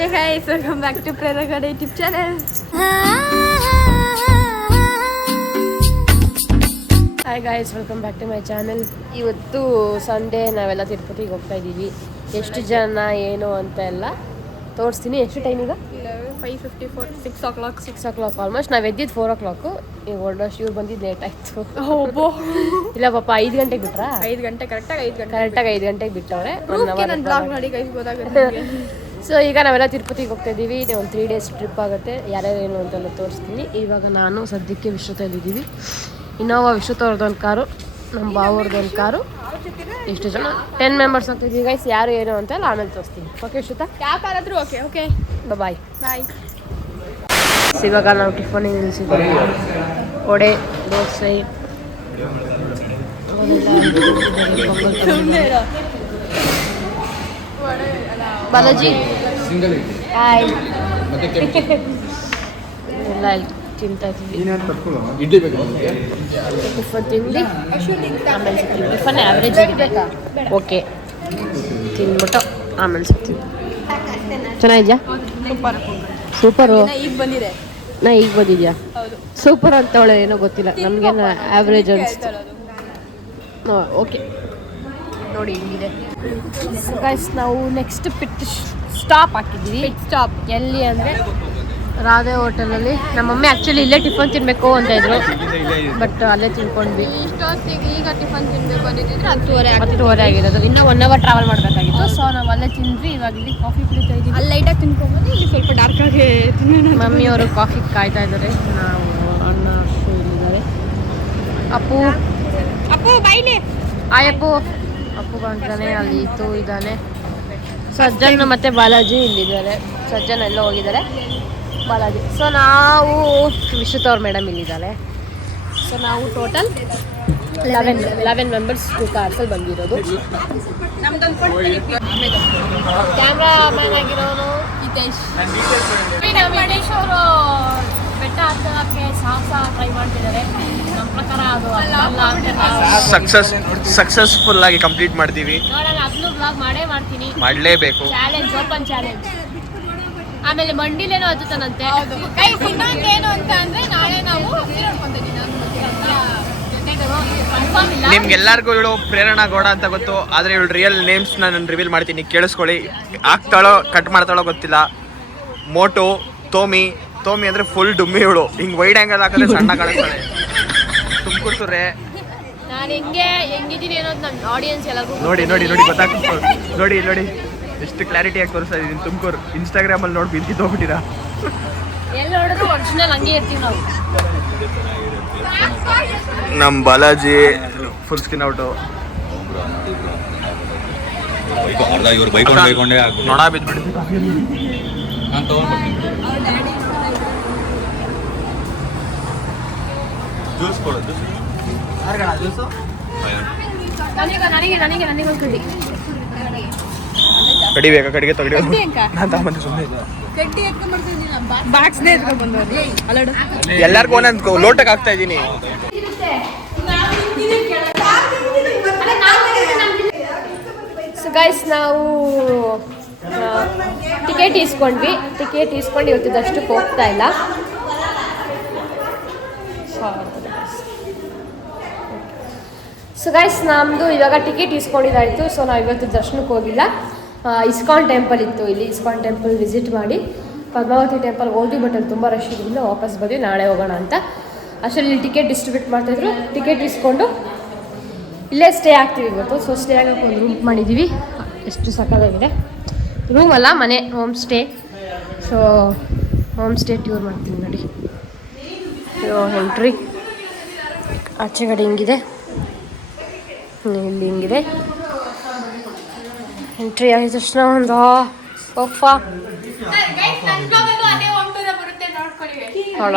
Hey guys, welcome back to Preragada YouTube channel. Hi guys, welcome back to my channel. ಇವತ್ತು Sunday ನಾವೆಲ್ಲ ತಿರುಪತಿಗೆ ಹೋಗ್ತಾ ಇದ್ದೀವಿ. ಎಷ್ಟು ಜನ ಏನು ಅಂತ ಎಲ್ಲ ತೋರಿಸ್ತೀನಿ. ಎಷ್ಟು ಟೈಮ್ ಈಗ? 5:54, 6 o'clock ಆಲ್ಮೋಸ್ಟ್. ನಾವು ಎದ್ದಿದ್ದು 4 o'clock. ಈಗ ಆಲ್ಮೋಸ್ಟ್ ಇವ್ರು ಬಂದಿದ್ದು ಲೇಟ್ ಆಯಿತು. ಇಲ್ಲ ಪಾಪ 5 ಗಂಟೆಗೆ ಬಿಟ್ರಾ? 5 ಗಂಟೆ ಕರೆಕ್ಟಾಗಿ 5 ಗಂಟೆಗೆ ಬಿಟ್ಟವ್ರೆ. ಸೊ ಈಗ ನಾವೆಲ್ಲ ತಿರುಪತಿಗೆ ಹೋಗ್ತಾ ಇದ್ದೀವಿ. ಒಂದು 3 days ಟ್ರಿಪ್ ಆಗುತ್ತೆ. ಯಾರ್ಯಾರೇನು ಅಂತೆಲ್ಲ ತೋರಿಸ್ತೀನಿ. ಇವಾಗ ನಾನು ಸದ್ಯಕ್ಕೆ ವಿಶ್ವತಲ್ಲಿದ್ದೀವಿ. ಇನ್ನೋವಾ ವಿಶ್ವತ ಅವ್ರದ್ದೊಂದು ಕಾರು, ನಮ್ಮ ಬಾವ್ರದ್ದೊಂದು ಕಾರು. ಎಷ್ಟು ಜನ 10 members ಹೋಗ್ತಿದ್ದೀವಿ ಗೈಸ್. ಯಾರು ಏನು ಅಂತೆಲ್ಲ ಆಮೇಲೆ ತೋರಿಸ್ತೀನಿ. ಓಕೆ ವಿಶ್ವತ? ಯಾವ ಕಾರಾದರೂ ಓಕೆ ಬಾಯ್. ಇವಾಗ ನಾವು ಟಿಫನ್ ನಿಲ್ಲಿಸಿದ್ದೀವಿ. ವಡೆ, ದೋಸೆ, ಬಾಲಾಜಿ ಹಾಯ್ ಎಲ್ಲ ತಿಂತಾ ಇದ್ದೀವಿ. ಟಿಫನ್ ತಿಂದು ಆಮೇಲೆ ಸಿಗ್ತೀವಿ. ಟಿಫನ್ ಆ್ಯಾವ್ರೇಜ್ ಆಗಿದೆ. ಓಕೆ ತಿಂದ್ಬಿಟ್ಟು ಆಮೇಲೆ ಸಿಗ್ತೀವಿ. ಚೆನ್ನಾಗಿದ್ಯಾ? ಸೂಪರು. ನಾ ಈಗ ಬಂದಿದ್ಯಾ? ಸೂಪರ್ ಅಂತ ಅವಳೆ ಏನೋ ಗೊತ್ತಿಲ್ಲ, ನಮಗೇನು ಆ್ಯಾವ್ರೇಜ್ ಅನಿಸ್ತು. ಓಕೆ ನೋಡಿ ಹಿಂಗಿದೆ ಗೈಸ್. ನಾವು ನೆಕ್ಸ್ಟ್ ಪಿಟ್ ಸ್ಟಾಪ್ ಹಾಕಿದ್ದೀವಿ. ಸ್ಟಾಪ್ ಎಲ್ಲಿ ಅಂದರೆ ರಾಧೆ ಹೋಟೆಲಲ್ಲಿ. ನಮ್ಮ ಮಮ್ಮಿ ಆ್ಯಕ್ಚುಲಿ ಇಲ್ಲೇ ಟಿಫನ್ ತಿನ್ನಬೇಕು ಅಂತ ಇದ್ರು, ಬಟ್ ಅಲ್ಲೇ ತಿನ್ಕೊಂಡ್ವಿ. ಇಷ್ಟೊತ್ತಿಗೆ ಈಗ ಟಿಫನ್ ತಿನ್ನಬೇಕು ಅಂದಿದ್ರೆ 10:30 ಆಗಿರೋದು. ಇನ್ನೂ 1 hour ಟ್ರಾವೆಲ್ ಮಾಡಬೇಕಾಗಿತ್ತು. ಸೊ ನಾವು ಅಲ್ಲೇ ತಿಂದ್ವಿ. ಇವಾಗ ಇಲ್ಲಿ ಕಾಫಿ ಕುಡಿತಾ ಇದ್ದೀವಿ. ಅಲ್ಲಿ ಲೈಟಾಗಿ ತಿನ್ಕೊಂಬೋದು. ಇಲ್ಲಿ ಸ್ವಲ್ಪ ಡಾರ್ಕಾಗಿ ಮಮ್ಮಿಯವರು ಕಾಫಿ ಕಾಯ್ತಾ ಇದ್ದಾರೆ. ನಾವು ಅಣ್ಣ ಅಷ್ಟು ಇಲ್ಲಿದ್ದಾರೆ. ಅಪ್ಪು ಬೈಲಿ. ಅಪ್ಪು ಬಂದಿದ್ದಾನೆ. ಅಲ್ಲಿ ಇತ್ತು ಇದ್ದಾನೆ. ಸಜ್ಜನ್ ಮತ್ತು ಬಾಲಾಜಿ ಇಲ್ಲಿದ್ದಾರೆ. ಸಜ್ಜನ್ ಎಲ್ಲ ಹೋಗಿದ್ದಾರೆ, ಬಾಲಾಜಿ. ಸೊ ನಾವು ವಿಶ್ವತವ್ರ ಮೇಡಮ್ ಇಲ್ಲಿದ್ದಾರೆ. ಸೊ ನಾವು ಟೋಟಲ್ 11 members 2 ಕಾರ್ಸಲ್ಲಿ ಬಂದಿರೋದು. ಕ್ಯಾಮ್ರಾ ಮ್ಯಾನ್ ಆಗಿರೋನು ಹಿತೇಶ್. ಅವರು ಬೆಟ್ಟ ಹತ್ತೋಕ್ಕೆ ಸಾಹಸ ಟ್ರೈ ಮಾಡ್ತಿದ್ದಾರೆ. ನಮ್ಮ ಪ್ರಕಾರ ಅದು ಸಕ್ಸಸ್ಫುಲ್ ಆಗಿ ಕಂಪ್ಲೀಟ್ ಮಾಡ್ತೀವಿ. ನೋಡೋಣ, ಅದನ್ನು ಬ್ಲಾಗ್ ಮಾಡ್ತೀನಿ. ಮಾಡಲೇಬೇಕು. Challenge, open challenge. ಆಮೇಲೆ ಮಂಡಿಲೇನೋ ಹತ್ತುತ್ತಾನಂತೆ. ಇನ್ನೊಂದೇನು ಅಂತ ಅಂದರೆ ನಾಳೆ ನಾವು ನಿಮ್ಗೆಲ್ಲರಿಗೂ ಇವಳು ಪ್ರೇರಣಾ ಗೌಡ ಅಂತ ಗೊತ್ತು, ಆದರೆ ಇವಳು ರಿಯಲ್ ನೇಮ್ಸ್ ನಾನು ರಿವೀಲ್ ಮಾಡ್ತೀನಿ, ಕೇಳಿಸ್ಕೊಳ್ಳಿ. ಆಗ್ತಾಳೋ ಕಟ್ ಮಾಡ್ತಾಳೋ ಗೊತ್ತಿಲ್ಲ. ಮೋಟು ತೋಮಿ ಅಂದರೆ ಫುಲ್ ಡುಮ್ಮಿ ಇವಳು. ಹಿಂಗೆ ವೈಡ್ ಆ್ಯಂಗಲ್ ಹಾಕಿದ್ರೆ ಸಣ್ಣ ಕಾಣಿಸ್ತಾಳೆ. ತುಮಕೂರ್ಸೂರೆ ನಾನು ಹೆಂಗಿದ್ದೀನಿ ಅನ್ನೋದು ನಮ್ಮ ಆಡಿಯನ್ಸ್ ಎಲ್ಲರಿಗೂ ನೋಡಿ ಗೊತ್ತಾಗ್ತದೆ. ನೋಡಿ ಎಷ್ಟು ಕ್ಲಾರಿಟಿಯಾಗಿ ತೋರಿಸ್ತಾ ಇದ್ದೀನಿ. ತುಮಕೂರು ಇನ್ಸ್ಟಾಗ್ರಾಮಲ್ಲಿ ನೋಡಿ ಬಿದ್ದು ಹೋಗ್ಬಿಟ್ಟಿರಾ? ಎಲ್ಲಿ ನೋಡಿದ್ರು ಒರಿಜಿನಲ್ ಹಂಗೆ ಇರ್ತೀವಿ ನಾವು. ನಮ್ಮ ಬಾಲಾಜಿ ಫುಲ್ ಸ್ಕಿನ್ ಔಟು. ನೊಣ ಬಿದ್ದುಬಿಟ್ಟಿದೆ. ಕಡಿಬೇಕಾ? ಕಡಿಗೆ ತಗಡಿ ನಾನು ತಗೊಂಡು ಸುಮ್ಮನೆ ಎಲ್ಲರಿಗೂ ಒಂದೊಂದು ಲೋಟಕ್ಕೆ ಹಾಕ್ತಾ ಇದ್ದೀನಿ. ಸೊ ಗೈಸ್, ನಾವು ಟಿಕೆಟ್ ಇಸ್ಕೊಂಡು ಇವತ್ತಿದ್ದಷ್ಟಕ್ಕೆ ಹೋಗ್ತಾ ಇಲ್ಲ. ಸೊ ಗೈಸ್, ನಮ್ಮದು ಇವಾಗ ಟಿಕೆಟ್ ಇಸ್ಕೊಂಡಿದ್ದಾಯಿತು. ಸೊ ನಾವು ಇವತ್ತು ದರ್ಶನಕ್ಕೆ ಹೋಗಿಲ್ಲ. ಇಸ್ಕಾನ್ ಟೆಂಪಲ್ ಇತ್ತು, ಇಲ್ಲಿ ಇಸ್ಕಾನ್ ಟೆಂಪಲ್ ವಿಸಿಟ್ ಮಾಡಿ ಪದ್ಮಾವತಿ ಟೆಂಪಲ್ಗೆ ಹೋದ್ವಿ. ಬಟ್ ಅಲ್ಲಿ ತುಂಬ ರಶ್ ಇದ್ರಿಂದ ವಾಪಸ್ ಬಂದ್ವಿ. ನಾಳೆ ಹೋಗೋಣ ಅಂತ. ಅಷ್ಟರಲ್ಲಿ ಟಿಕೆಟ್ ಡಿಸ್ಟ್ರಿಬ್ಯೂಟ್ ಮಾಡ್ತಾಯಿದ್ರು. ಟಿಕೆಟ್ ಇಸ್ಕೊಂಡು ಇಲ್ಲೇ ಸ್ಟೇ ಆಗ್ತೀವಿ ಇವತ್ತು. ಸೊ ಸ್ಟೇ ಆಗೋಕ್ಕೆ ಒಂದು ರೂಮ್ ಮಾಡಿದ್ದೀವಿ. ಎಷ್ಟು ಸಕ್ಕತ್ತಾಗಿದೆ. ರೂಮ್ ಅಲ್ಲ, ಮನೆ, home stay. So home stay tour ಮಾಡ್ತೀನಿ ನೋಡಿ. ಎಂಟ್ರಿ ಆಚೆ ಕಡೆ ಹಿಂಗಿದೆ, ಇಲ್ಲಿ ಹಿಂಗಿದೆ. ಎಂಟ್ರಿ ಆಗಿದ ತಕ್ಷಣ ಒಂದು ಸೋಫಾ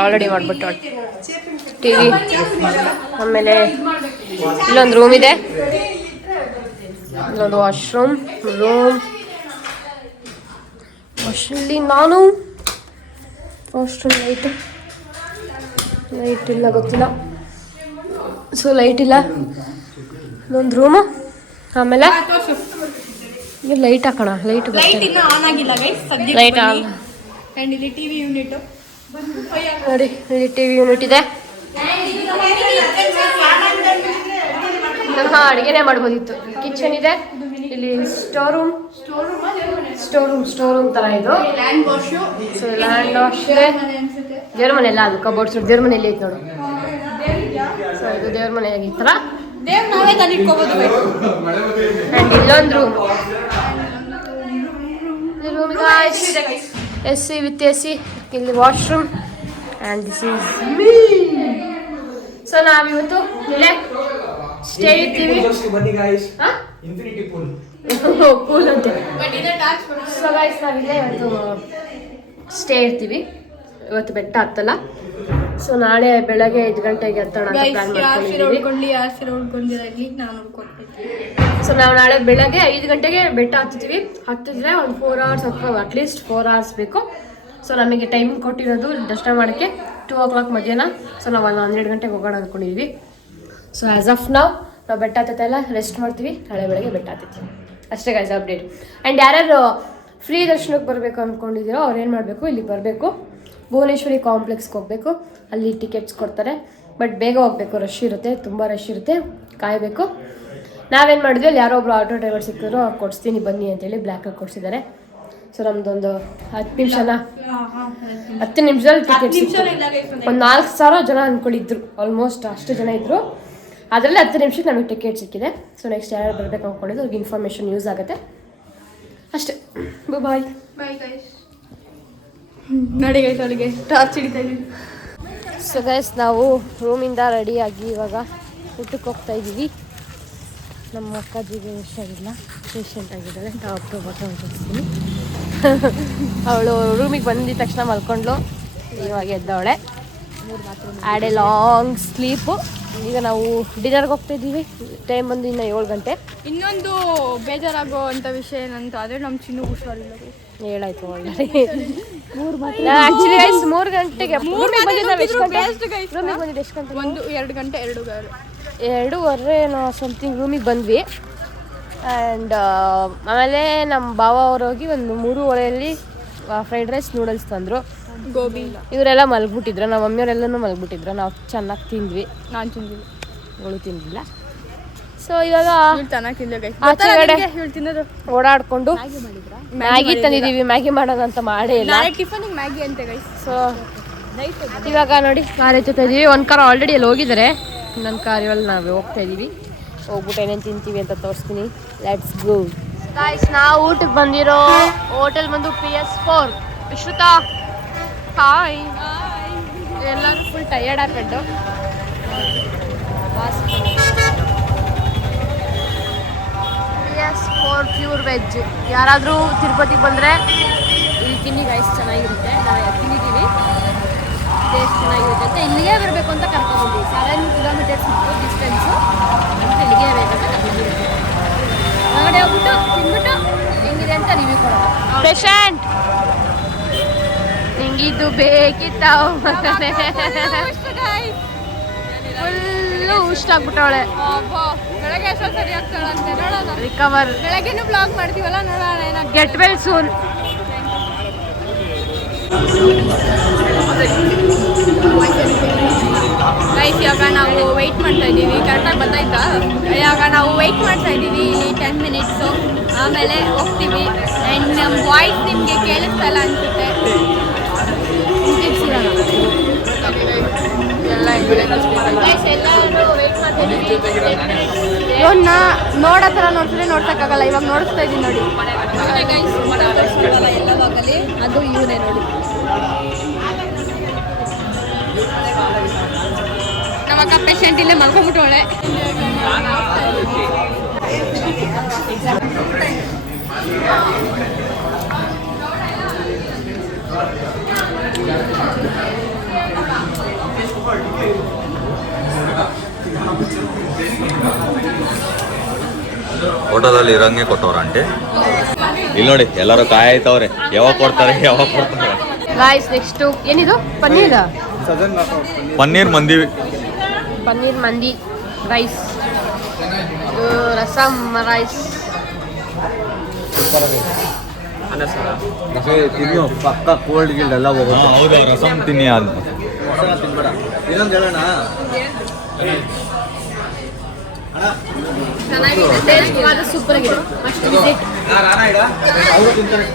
ಆಲ್ರೆಡಿ ಮಾಡಿಬಿಟ್ಟು ಟಿವಿ. ಆಮೇಲೆ ಇಲ್ಲೊಂದು ರೂಮ್ ಇದೆ, ಇಲ್ಲೊಂದು ವಾಶ್ರೂಮ್ ವಾಶ್ರೂಮಲ್ಲಿ ನಾನು ವಾಶ್ರೂಮ್ ಲೈಟ್ ಇಲ್ಲ, ಗೊತ್ತಿಲ್ಲ. ಸೊ ಲೈಟ್ ಇಲ್ಲ. ಇನ್ನೊಂದು ರೂಮು. ಆಮೇಲೆ ಲೈಟ್ ಹಾಕೋಣ. ಲೈಟ್ ಇನ್ನೂ ಆನ್ ಆಗಿಲ್ಲ ಗೈಸ್, ಸದ್ಯಕ್ಕೆ ಲೈಟ್ ಆನ್. ಆ್ಯಂಡ್ ಇಲ್ಲಿ ಟಿವಿ ಯೂನಿಟ್ ನೋಡಿ, ಇಲ್ಲಿ ಟಿವಿ ಯೂನಿಟ್ ಇದೆ. ಹಾ, ಅಡುಗೆನೇ ಮಾಡ್ಬೋದಿತ್ತು. ಕಿಚನ್ ಇದೆ, ಇಲ್ಲಿ ಸ್ಟೋರ್ ರೂಮ್ ತರ ಇದು. Land wash, so land wash ಇದೆ. ದೇವ್ರ ಮನೆ ಎಲ್ಲ ಅದು ಕಬೋರ್ಡ್ಸ್ ದೇವ್ರ ಮನೆಯಲ್ಲಿ ಐತೆ ನೋಡು. ಸೊ ಇದು ದೇವ್ರ ಮನೆ ಆಗಿತ್ತಲ್ಲ, ದೇವ್ ನಾವೇ ತಂದಿಟ್ಕೋಬೋದು. ಆ್ಯಂಡ್ ಇಲ್ಲೊಂದು ರೂಮ್ AC with AC. ಇಲ್ಲಿ washroom and this is me. So ನಾವಿವತ್ತು ಇಲ್ಲೇ ಸ್ಟೇ ಇರ್ತೀವಿ. ಪೂಲ್ ಅಂತೆ. ಸೊ ಗೈಸ್ ನಾವಿಲ್ಲೇ ಇವತ್ತು ಸ್ಟೇ ಇರ್ತೀವಿ. ಇವತ್ತು ಬೆಟ್ಟ ಹತ್ತಲ್ಲ. ಸೊ ನಾಳೆ ಬೆಳಗ್ಗೆ 5 ಗಂಟೆಗೆ ಹತ್ತೋಣ ಅಂತ ಪ್ಲಾನ್ ಮಾಡ್ಕೊಂಡಿದ್ದೀವಿ. ಸೊ ನಾವು ನಾಳೆ ಬೆಳಗ್ಗೆ 5 ಗಂಟೆಗೆ ಬೆಟ್ಟ ಹತ್ತಿದ್ರೆ ಒಂದು 4 hours ಅಥವಾ ಅಟ್ಲೀಸ್ಟ್ 4 hours ಬೇಕು. ಸೊ ನಮಗೆ ಟೈಮಿಂಗ್ ಕೊಟ್ಟಿರೋದು ದರ್ಶನ ಮಾಡೋಕ್ಕೆ 2 o'clock ಮಧ್ಯಾಹ್ನ. ಸೊ ನಾವು 12 ಗಂಟೆಗೆ ಹೋಗೋಣ ಅಂದ್ಕೊಂಡಿದ್ದೀವಿ. ಸೊ ಆ್ಯಸ್ ಆಫ್ ನಾವು ಬೆಟ್ಟ ಹತ್ತಲ್ಲ ರೆಸ್ಟ್ ಮಾಡ್ತೀವಿ. ನಾಳೆ ಬೆಳಗ್ಗೆ ಬೆಟ್ಟ ಹತ್ತೀವಿ ಅಷ್ಟೇ ಗೈಸ್ ಅಪ್ಡೇಟ್. ಆ್ಯಂಡ್ ಯಾರ್ಯಾರು ಫ್ರೀ ದರ್ಶನಕ್ಕೆ ಬರಬೇಕು ಅಂದ್ಕೊಂಡಿದ್ದೀರೋ ಅವ್ರು ಏನು ಮಾಡಬೇಕು, ಇಲ್ಲಿ ಬರಬೇಕು. ಭುವನೇಶ್ವರಿ ಕಾಂಪ್ಲೆಕ್ಸ್ಗೆ ಹೋಗಬೇಕು. ಅಲ್ಲಿ ಟಿಕೆಟ್ಸ್ ಕೊಡ್ತಾರೆ. ಬಟ್ ಬೇಗ ಹೋಗಬೇಕು, ರಶ್ ಇರುತ್ತೆ, ತುಂಬ ರಶ್ ಇರುತ್ತೆ, ಕಾಯಬೇಕು. ನಾವೇನು ಮಾಡಿದ್ವಿ, ಅಲ್ಲಿ ಯಾರೋ ಒಬ್ರು ಆಟೋ ಡ್ರೈವರ್ ಸಿಕ್ಕಿದ್ರು, ಅವ್ರು ಕೊಡಿಸ್ತೀನಿ ಬನ್ನಿ ಅಂತೇಳಿ ಬ್ಲ್ಯಾಕಾಗಿ ಕೊಡಿಸಿದ್ದಾರೆ. ಸೊ ನಮ್ದೊಂದು 10 ನಿಮಿಷದಲ್ಲಿ ಟಿಕೆಟ್ ಸಿಕ್ತು. ಒಂದು 4,000 ಜನ ಅಂದ್ಕೊಂಡಿದ್ರು, ಆಲ್ಮೋಸ್ಟ್ ಅಷ್ಟು ಜನ ಇದ್ದರು. ಅದರಲ್ಲಿ 10 ನಿಮಿಷಕ್ಕೆ ನಮಗೆ ಟಿಕೆಟ್ ಸಿಕ್ಕಿದೆ. ಸೊ ನೆಕ್ಸ್ಟ್ ಯಾರು ಬರಬೇಕು ಅಂದ್ಕೊಂಡಿದ್ದು ಅವ್ರಿಗೆ ಇನ್ಫಾರ್ಮೇಷನ್ ಯೂಸ್ ಆಗುತ್ತೆ ಅಷ್ಟೇ. ಬಾಯ್ ಬಾಯ್ ಗೈಸ್. ನೋಡಿ ಗೈಸ್, ಅವಳಿಗೆ ಟಾರ್ಚ್ ಹಿಡಿತಾ ಇದ್ದೀವಿ. ಸೊ ಗೈಸ್ ನಾವು ರೂಮಿಂದ ರೆಡಿಯಾಗಿ ಇವಾಗ ಊಟಕ್ಕೆ ಹೋಗ್ತಾ ಇದ್ದೀವಿ. ನಮ್ಮ ಅಕ್ಕಾಜಿಗೆ ಹುಷಾರಿಲ್ಲ, ಪೇಷಂಟ್ ಆಗಿದ್ದಾಳೆ. ಡಾಕ್ಟ್ರು ತೋರಿಸ್ತೀನಿ. ಅವಳು ರೂಮಿಗೆ ಬಂದಿದ್ದ ತಕ್ಷಣ ಮಲ್ಕೊಂಡ್ಲು, ಇವಾಗ ಎದ್ದವಳೆ. Had a long sleep. ಈಗ ನಾವು ಡಿನ್ನರ್ಗೆ ಹೋಗ್ತಾ ಇದ್ದೀವಿ. ಟೈಮ್ ಬಂದು ಇನ್ನು 7 ಗಂಟೆ. ಇನ್ನೊಂದು ಬೇಜಾರಾಗೋ ಅಂಥ ವಿಷಯ ಏನಂತ ಆದರೆ ನಮ್ಮ ಚಿನ್ನು ಹುಷಾರಿಲ್ಲ. ಹೇಳಾಯ್ತು ಆಲ್ರೆಡಿ. ಆ್ಯಕ್ಚುಲಿ ಗೈಸ್ 3 ಗಂಟೆಗೆ ರೂಮಿಗೆ ಬಂದಿದ್ದು ನಾವು ಎಷ್ಟು ಗಂಟೆ? ರೂಮಿಗೆ ಬಂದಿದ್ದು ಎಷ್ಟು ಗಂಟೆ? 2 ಗಂಟೆ 2:30 ಏನೋ ಸಮಥಿಂಗ್ ರೂಮಿಗೆ ಬಂದ್ವಿ. ಆ್ಯಂಡ್ ಆಮೇಲೆ ನಮ್ಮ ಭಾವ ಅವ್ರು ಹೋಗಿ ಒಂದು 3:30 ಫ್ರೈಡ್ ರೈಸ್ ನೂಡಲ್ಸ್ ತಂದರು. ಗೋಬಿ ಇವರೆಲ್ಲ ಮಲಗ್ಬಿಟ್ಟಿದ್ರು, ನಮ್ಮ ಮಮ್ಮಿಯವರೆಲ್ಲನೂ ಮಲಗ್ಬಿಟ್ಟಿದ್ರು. ನಾವು ಚೆನ್ನಾಗಿ ತಿಂದ್ವಿ. ನಾನು ತಿಂದಿಲ್ಲ, ಅವಳು ತಿಂದಿಲ್ಲ. ಸೊ ಇವಾಗ ಚೆನ್ನಾಗಿ ಆಚೆಗಡೆ ಓಡಾಡ್ಕೊಂಡು ಮ್ಯಾಗಿ ತಂದಿದ್ದೀವಿ. ಮ್ಯಾಗಿ ಮಾಡೋದಂತ ಮಾಡೇ ಇಲ್ಲ. ಟಿಫನಿಗೆ ಮ್ಯಾಗಿ ಅಂತ ಗೈಸ್. ಸೊ ಇವಾಗ ನೋಡಿ ಕಾರ್ ಎತ್ತುತ್ತಾ ಇದ್ದೀವಿ. ಒಂದು ಕಾರ್ ಆಲ್ರೆಡಿ ಅಲ್ಲಿ ಹೋಗಿದ್ದಾರೆ, ಇನ್ನೊಂದು ಕಾರ್ ಇವಾಗ ನಾವು ಹೋಗ್ತಾ ಇದ್ದೀವಿ. ಹೋಗ್ಬಿಟ್ಟು ಏನೇನು ತಿಂತೀವಿ ಅಂತ ತೋರಿಸ್ತೀನಿ. Let's go guys. ನಾವು ಊಟಕ್ಕೆ ಬಂದಿರೋ ಹೋಟೆಲ್ ಬಂದು PS4. ವಿಶ್ರುತಾ ಹಾಯ್. ಎಲ್ಲರೂ ಫುಲ್ ಟಯರ್ಡ್ ಹಾಕೊಂಡು PS4 ಪ್ಯೂರ್ ವೆಜ್. ಯಾರಾದರೂ ತಿರುಪತಿಗೆ ಬಂದರೆ ಇಲ್ಲಿ ತಿನ್ನಿ ಗೈಸ್, ಚೆನ್ನಾಗಿರುತ್ತೆ. ನಾವು ತಿಂದಿದ್ದೀವಿ, ಟೇಸ್ಟ್ ಚೆನ್ನಾಗಿರುತ್ತೆ ಅಂತ ಇಲ್ಲಿಗೆ ಬರಬೇಕು ಅಂತ ಕರ್ಕೊಂಡ್ಬಂದ್ವಿ. 7 ಕಿಲೋಮೀಟರ್ಸ್ ಡಿಸ್ಟೆನ್ಸು ಅಂತ ಇಲ್ಲಿಗೆ ಬೇಕಂತ ಕರ್ಕೊಂಡಿದ್ದೀವಿ. ಹೊರಗಡೆ ಹೋಗ್ಬಿಟ್ಟು ತಿಂದ್ಬಿಟ್ಟು ಹೆಂಗಿದೆ ಅಂತ ರಿವ್ಯೂ ಕೊಡೋಣ. ಪೇಷಂಟ್ ಹಿಂಗಿದ್ದು ಬೇಕಿತ್ತ ಫುಲ್ಲು ಹುಷ್ಟ ಆಗ್ಬಿಟ್ಟವಳೆ. ಬೆಳಗ್ಗೆ ಎಷ್ಟೊಂದು ಸರಿ ಆಗ್ತಾಳೆ ಅಂತ ನೋಡೋಣ. ರಿಕವರ್ ಬೆಳಗ್ಗೆನೂ ಬ್ಲಾಗ್ ಮಾಡ್ತೀವಲ್ಲ, ನೋಡೋಣ ಏನಾಗ್ತದೆ. Get well soon. ಗೈಸ್ ಇವಾಗ ನಾವು ವೆಯ್ಟ್ ಮಾಡ್ತಾ ಇದ್ದೀವಿ. ಕರೆಕ್ಟಾಗಿ ಬರ್ತಾಯಿದ್ದ. ಇವಾಗ ನಾವು ವೆಯ್ಟ್ ಮಾಡ್ತಾ ಇದ್ದೀವಿ ಇಲ್ಲಿ 10 ಮಿನಿಟ್ಸು. ಆಮೇಲೆ ಹೋಗ್ತೀವಿ. ಆ್ಯಂಡ್ ನಮ್ಮ ವಾಯ್ಸ್ ನಿಮಗೆ ಕೇಳಿಸ್ತಾ ಇಲ್ಲ ಅನಿಸುತ್ತೆ. ಇವನ್ನ ನೋಡೋ ಥರ ನೋಡ್ತಾರೆ, ನೋಡ್ಸೋಕ್ಕಾಗಲ್ಲ. ಇವಾಗ ನೋಡಿಸ್ತಾ ಇದ್ದೀನಿ ನೋಡಿ. ಎಲ್ಲವಾಗಲಿ ಅದು ಇವನೇ ನೋಡಿ. ನಮ್ಮಕ್ಕ ಪೇಷಂಟ್ ಇಲ್ಲೇ ಮಲ್ಕೊಂಡ್ಬಿಟ್ಟವಳೆ. ಫೋಟೋದಲ್ಲಿ ಇರಂಗೆ ಕೊಟ್ಟವ್ರಂತೆ. ಇಲ್ಲಿ ನೋಡಿ ಎಲ್ಲರೂ ಕಾಯ್ತವ್ರೆ, ಯಾವಾಗ ಕೊಡ್ತಾರೆ. ಗಾಯ್ಸ್ ನೆಕ್ಸ್ಟು ಏನಿದು? ಪನ್ನೀರ್ ಮಂದಿ ರೈಸ್, ರಸಮ್ ರೈಸ್. ಅನ್ನ ಸಾರ ತಿನ್ನು ಪಕ್ಕ ಕೋಲ್ಡ್ ಗಿಲ್ಡ್ ಎಲ್ಲ ಹೋಗುತ್ತೆ. ಹೌದು ರಸಮ್ ತಿನ್ನಿ ಅದು ತಿನ್ಬೇಡ. ಇನ್ನೊಂದು ಹೇಳೋಣ, ಚೆನ್ನಾಗಿದೆ, ಟೇಸ್ಟ್ ಮಾತ್ರ ಸೂಪರ್ ಆಗಿದೆ. Must visit. ಅವರು ತಿಂತಾರೆ.